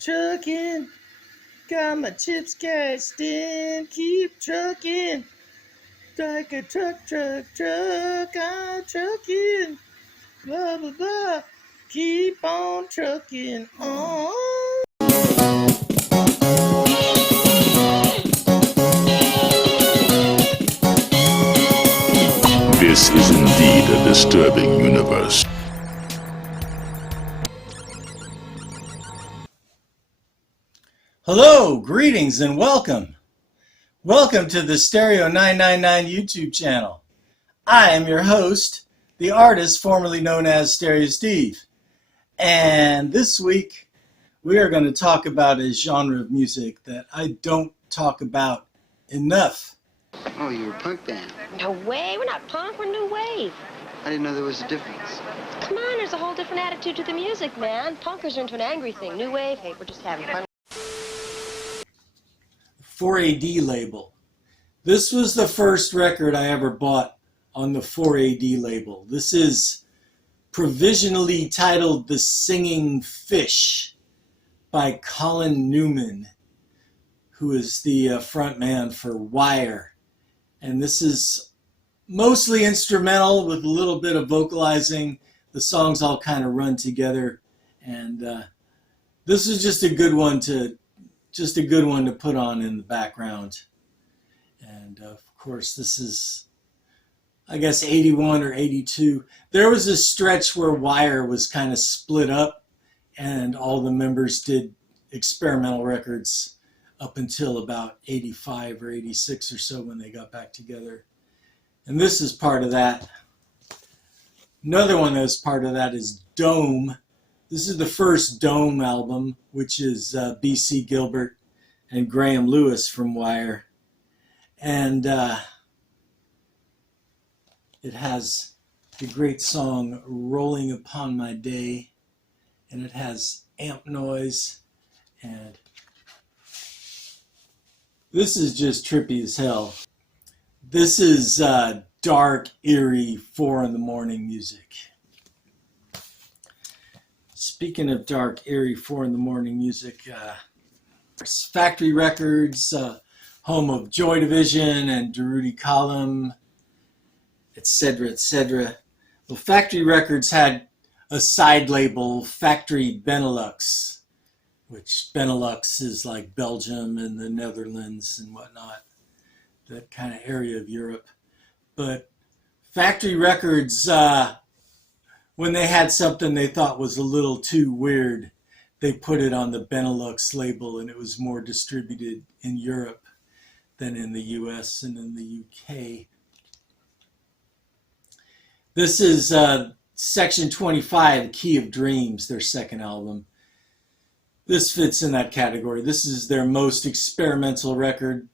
trucking. Got my chips cashed in. Keep trucking. Like a truck. I'm trucking. Blah, blah, blah. Keep on trucking on. This is indeed a disturbing universe. Hello, greetings, and welcome. Welcome to the Stereo 999 YouTube channel. I am your host, the artist formerly known as Stereo Steve. And this week, we are going to talk about a genre of music that I don't talk about enough. Oh, you're a punk band. No way, we're not punk, we're new wave. I didn't know there was a difference. Come on, there's a whole different attitude to the music, man. Punkers are into an angry thing. New wave, hey, we're just having fun. 4AD label. This was the first record I ever bought on the 4AD label. This is provisionally titled The Singing Fish by Colin Newman, who is the frontman for Wire. And this is mostly instrumental with a little bit of vocalizing. The songs all kind of run together. And this is just a good one to put on in the background. And of course, this is, I guess, 81 or 82. There was a stretch where Wire was kind of split up and all the members did experimental records up until about 85 or 86 or so when they got back together. And this is part of that. Another one that was part of that is Dome. This is the first Dome album, which is B.C. Gilbert and Graham Lewis from Wire. And it has the great song Rolling Upon My Day. And it has amp noise. And this is just trippy as hell. This is dark, eerie, 4 in the morning music. Speaking of dark, eerie, 4 in the morning music, Factory Records, home of Joy Division and Durruti Column, etc., etc. Well, Factory Records had a side label, Factory Benelux, which Benelux is like Belgium and the Netherlands and whatnot, that kind of area of Europe. But Factory Records, when they had something they thought was a little too weird, they put it on the Benelux label, and it was more distributed in Europe than in the US and in the UK. This is Section 25, Key of Dreams, their second album. This fits in that category. This is their most experimental record.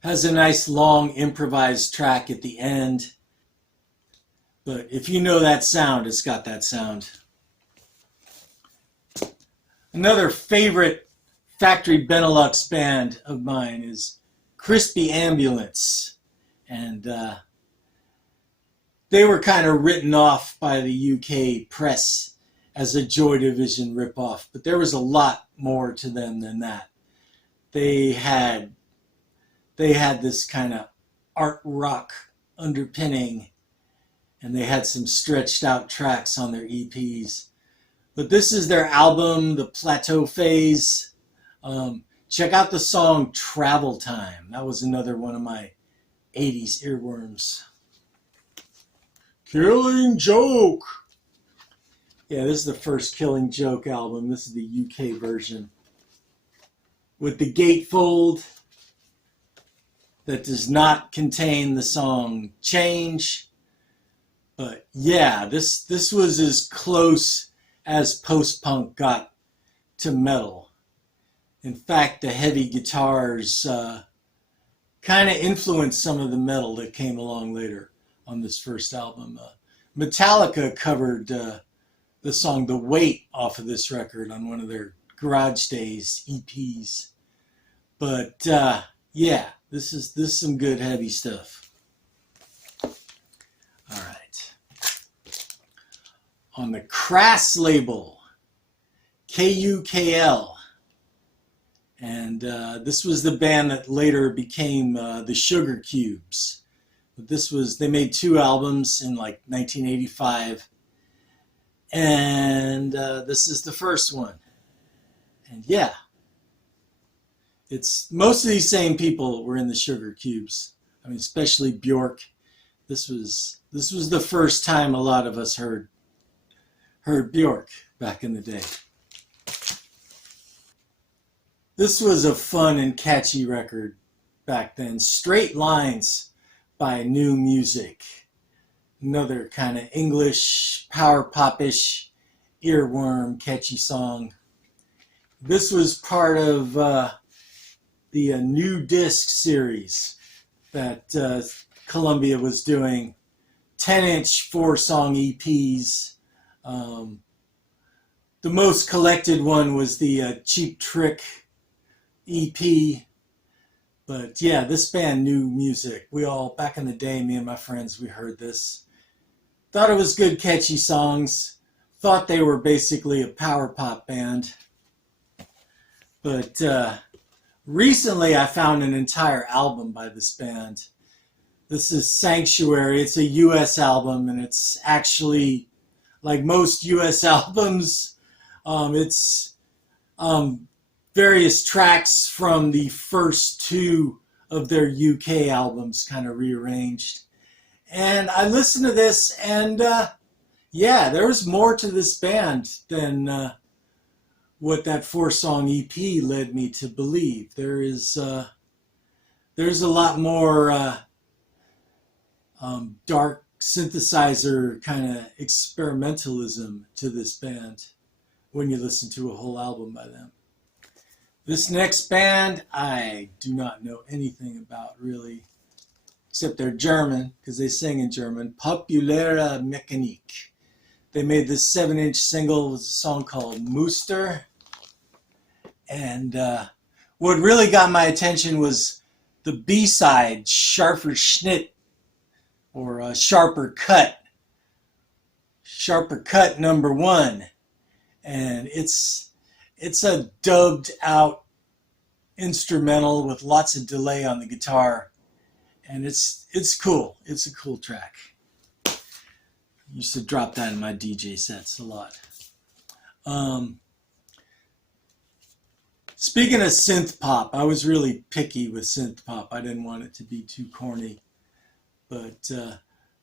Has a nice long improvised track at the end. But if you know that sound, it's got that sound. Another favorite Factory Benelux band of mine is Crispy Ambulance. And they were kind of written off by the UK press as a Joy Division ripoff. But there was a lot more to them than that. They had this kind of art rock underpinning, and they had some stretched out tracks on their EPs. But this is their album, The Plateau Phase. Check out the song Travel Time. That was another one of my 80s earworms. Killing Joke. Yeah, this is the first Killing Joke album. This is the UK version. With the gatefold that does not contain the song Change. But yeah, this was as close as post-punk got to metal. In fact, the heavy guitars kind of influenced some of the metal that came along later on this first album. Metallica covered the song The Weight off of this record on one of their Garage Days EPs. But yeah, this is some good heavy stuff. All right. On the Crass label, KUKL, And this was the band that later became the Sugar Cubes. But they made 2 albums in like 1985. And this is the first one. And yeah, it's most of these same people were in the Sugar Cubes. I mean, especially Bjork. This was the first time a lot of us heard Bjork back in the day. This was a fun and catchy record back then. Straight Lines by New Music. Another kind of English, power pop-ish, earworm, catchy song. This was part of the New Disc series that Columbia was doing. 10-inch 4-song EPs. The most collected one was the Cheap Trick EP. But yeah, this band, New Music, we all, back in the day, me and my friends, we heard this. Thought it was good, catchy songs. Thought they were basically a power pop band. But recently I found an entire album by this band. This is Sanctuary. It's a US album, and it's actually, like most US albums, it's various tracks from the first 2 of their UK albums kind of rearranged. And I listened to this, and yeah, there was more to this band than what that 4-song EP led me to believe. There's a lot more dark synthesizer kind of experimentalism to this band when you listen to a whole album by them. This next band, I do not know anything about really, except they're German, because they sing in German. Populäre Mechanik. They made this 7-inch single with a song called Muster. And what really got my attention was the B-side, Scharfer Schnitt, or Sharper Cut. Sharper Cut number 1. And it's a dubbed out instrumental with lots of delay on the guitar, and it's cool. It's a cool track. I used to drop that in my DJ sets a lot. Speaking of synth pop, I was really picky with synth pop. I didn't want it to be too corny, but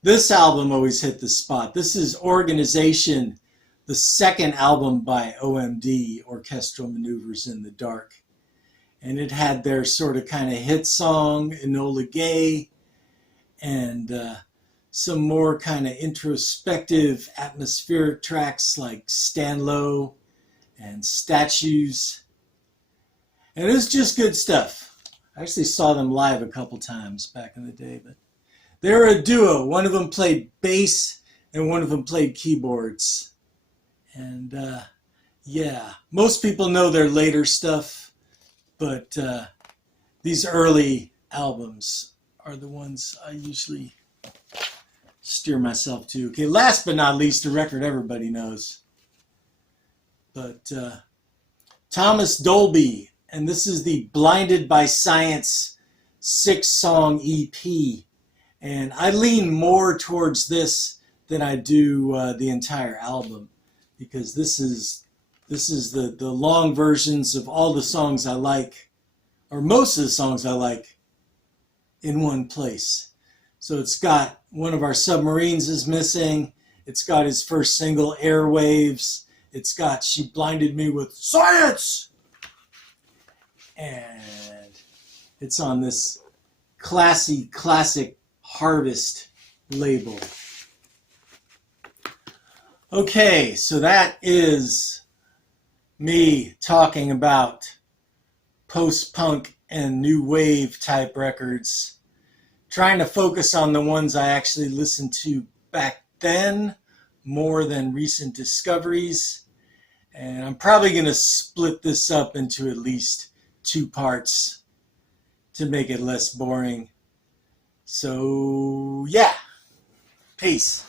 this album always hit the spot. This is Organization, the second album by OMD, Orchestral Maneuvers in the Dark. And it had their sort of kind of hit song, Enola Gay, and some more kind of introspective, atmospheric tracks like Stand Low and Statues. And it was just good stuff. I actually saw them live a couple times back in the day, but they were a duo. One of them played bass and one of them played keyboards. And yeah, most people know their later stuff, but these early albums are the ones I usually steer myself to. Okay, last but not least, a record everybody knows. But Thomas Dolby, and this is the Blinded by Science 6-song EP. And I lean more towards this than I do the entire album, because this is the long versions of all the songs I like, or most of the songs I like, in one place. So it's got One of Our Submarines is missing. It's got his first single, Airwaves. It's got She Blinded Me with Science. And it's on this classic Harvest label. Okay, so that is me talking about post-punk and new wave type records, trying to focus on the ones I actually listened to back then more than recent discoveries. And I'm probably going to split this up into at least 2 parts to make it less boring. So yeah, peace.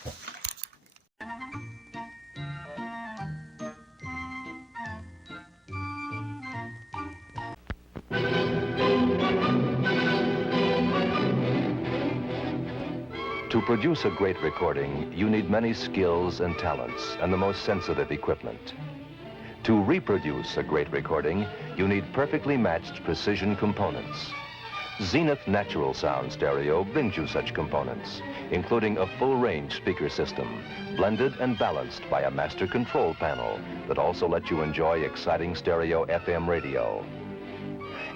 To produce a great recording, you need many skills and talents and the most sensitive equipment. To reproduce a great recording, you need perfectly matched precision components. Zenith Natural Sound Stereo brings you such components, including a full-range speaker system, blended and balanced by a master control panel that also lets you enjoy exciting stereo FM radio.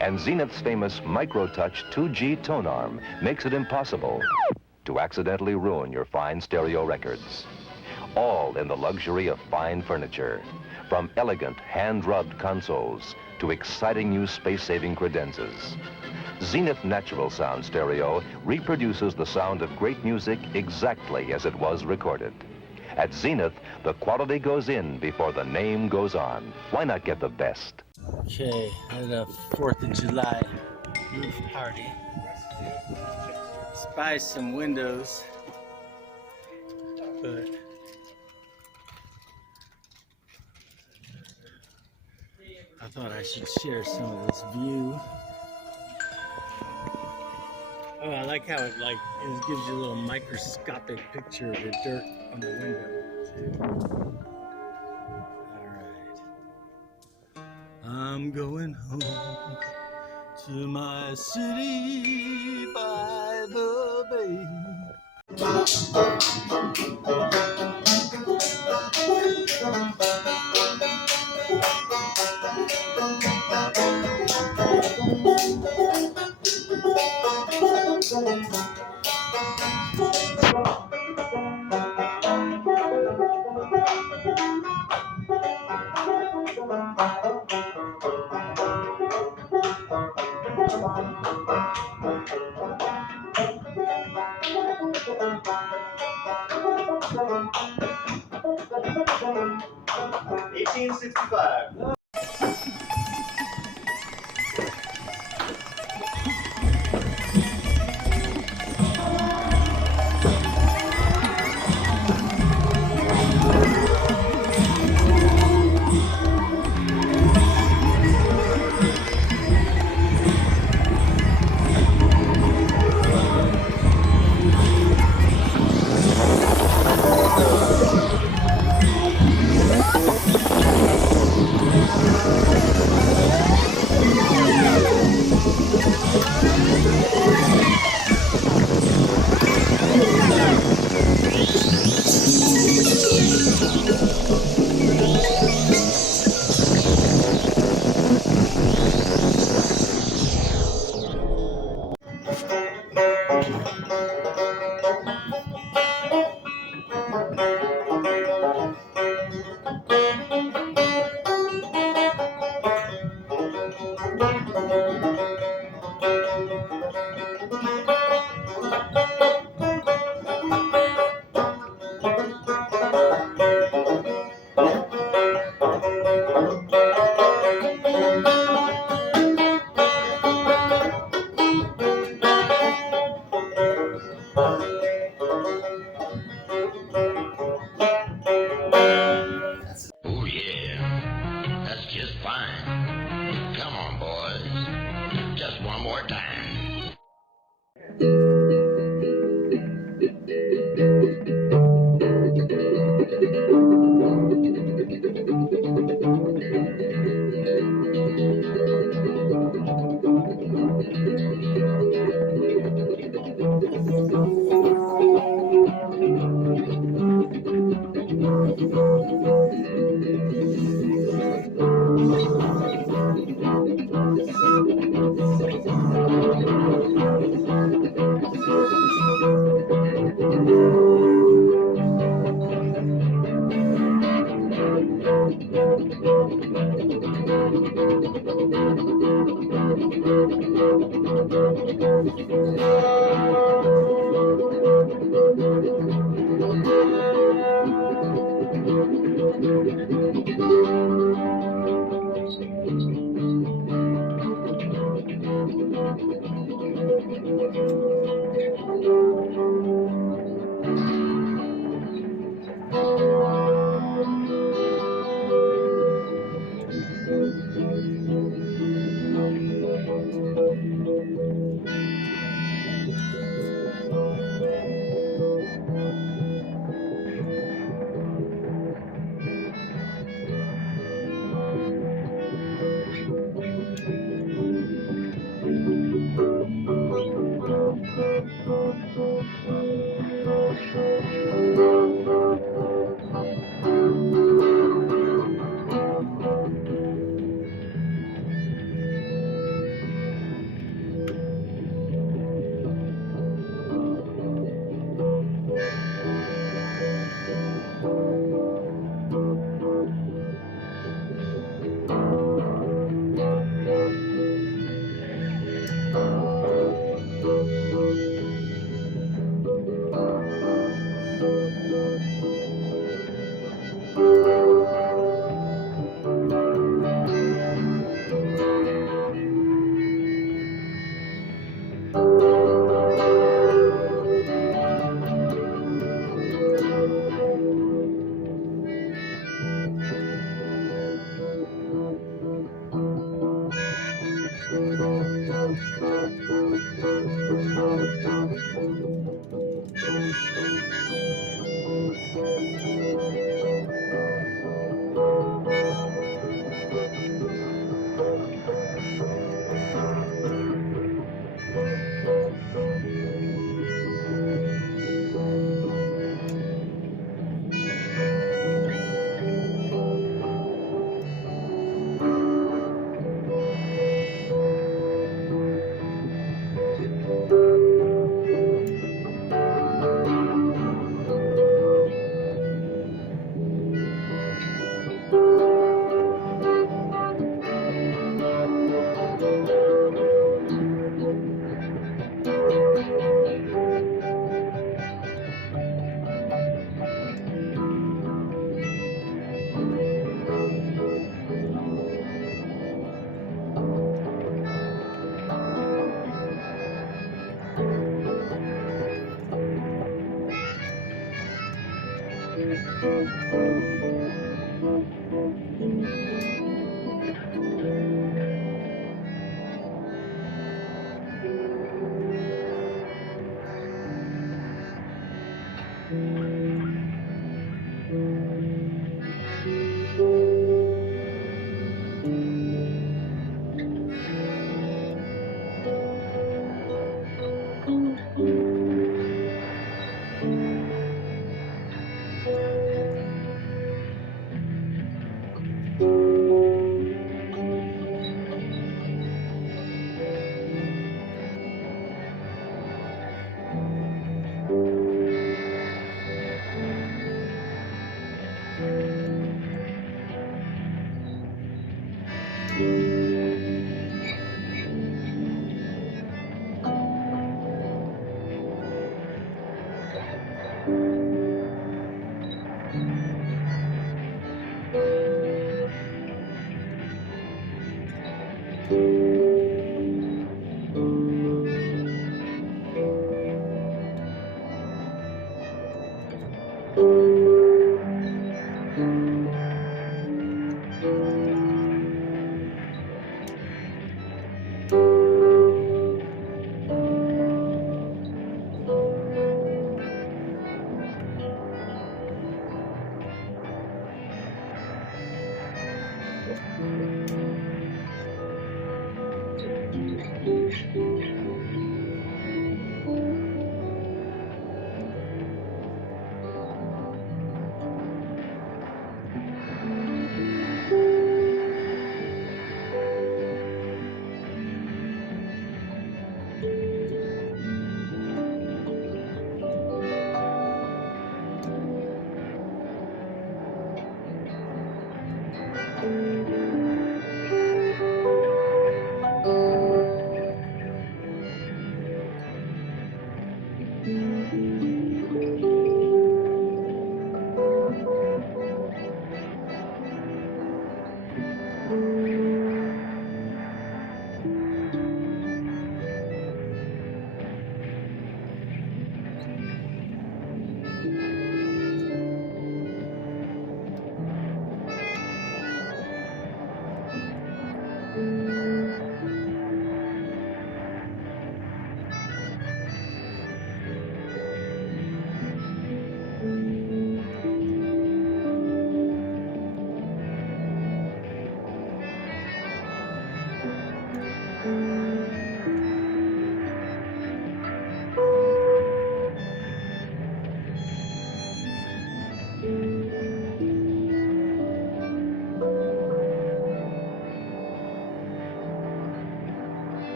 And Zenith's famous MicroTouch 2G tone arm makes it impossible to accidentally ruin your fine stereo records. All in the luxury of fine furniture, from elegant hand-rubbed consoles to exciting new space-saving credenzas. Zenith Natural Sound Stereo reproduces the sound of great music exactly as it was recorded. At Zenith, the quality goes in before the name goes on. Why not get the best? Okay, at a 4th of July roof party. Spy some windows, but I thought I should share some of this view. Oh, I like how it gives you a little microscopic picture of the dirt on the window too. All right, I'm going home to my city by the bay. Oh yeah, that's just fine. Come on, boys. Just one more time.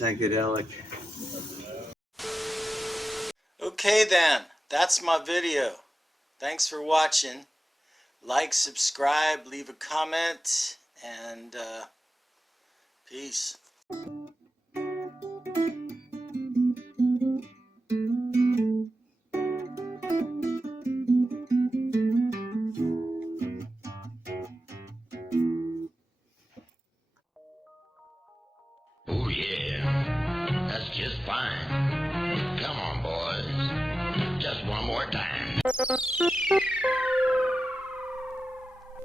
psychedelic. Okay then, that's my video. Thanks for watching. Like, subscribe, leave a comment, and peace. Oh yeah, that's just fine. Come on, boys. Just one more time.